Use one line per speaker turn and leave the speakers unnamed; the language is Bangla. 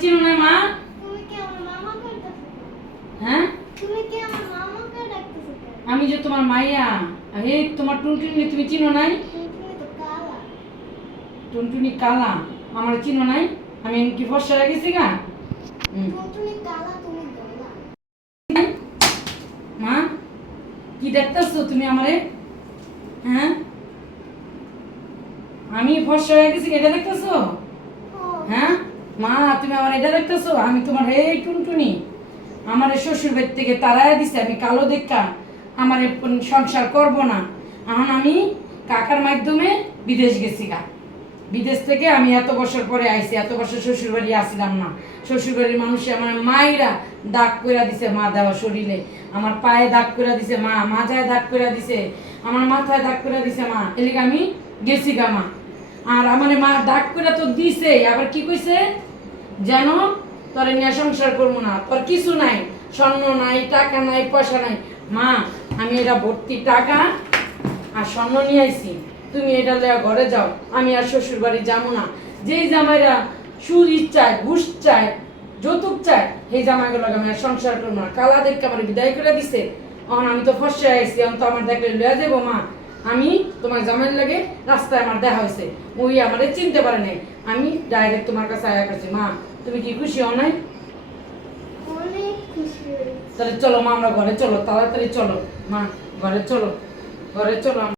চিনো না মা
তুমি কি আমার মামাকে ডাকতেছো
হ্যাঁ
তুমি কি আমার মামাকে ডাকতেছো
আমি যে তোমার মাইয়া হে তোমার টুনটুনি তুমি চিনো নাই
তুমি তুমি তো কালা
টুনটুনি কালা আমার চিনো নাই আমি কি ফর্সা গেছি গা
তুমি কালা তুমি গোলা
মা কি দেখতেছো তুমি আমারে হ্যাঁ আমি ফর্সা হয়ে গেছি এটা দেখতেছো হ্যাঁ মা, তুমি আমার এটা দেখতেছো? আমি তোমার হে টুনটুনি। আমার শ্বশুর বাড়ি থেকে তারাই দিছে, আমি কালো দেখা। আমার সংসার করব না। এখন আমি কাকার মাধ্যমে বিদেশ গেছি গা। বিদেশ থেকে আমি এত বছর পরে আইছি, এত বছর শ্বশুর বাড়ি আসিলাম না। শ্বশুর বাড়ির মানুষে আমার মায়েরা দাগ করে দিছে মা দেওয়া শরীরে। আমার পায়ে দাগ করে দিছে মা মাথায় দাগ করে দিছে। আমার মাথায় দাগ করে দিছে মা। এলিকে আমি গেছি গা মা। আর আমার মা দাগ করে তো দিছে আবার কি কইছে? যেন তোরে নিয়ে সংসার করব না। তোর কিছু নাই, স্বর্ণ নাই, টাকা নাই, পয়সা নাই। মা, আমি এটা ভর্তি টাকা আর স্বর্ণ নিয়ে আইছি। তুমি এটা লয়া ঘরে যাও। আমি আর শ্বশুর বাড়ি যাব না। যেই জামাইরা সুদ চায় ঘুষ চায়, যৌতুক চায়, সেই জামাইগুলো আমি আর সংসার করব না। কালা দেখকে আমার বিদায় করে দিছে। এখন আমি তো ফসে আইছি এখন তো আমার দেখলে লয়া যাব মা। আমি তোমার জামাই লাগে রাস্তায় আমার দেখা হয়েছে। ওই আমারে চিনতে পারে নাই। আমি ডাইরেক্ট তোমার কাছে আয়া করছি মা তুমি কি খুশি হও নাই? তাহলে চলো মা আমরা ঘরে চলো তাড়াতাড়ি চলো। মা ঘরে চলো ঘরে চলো।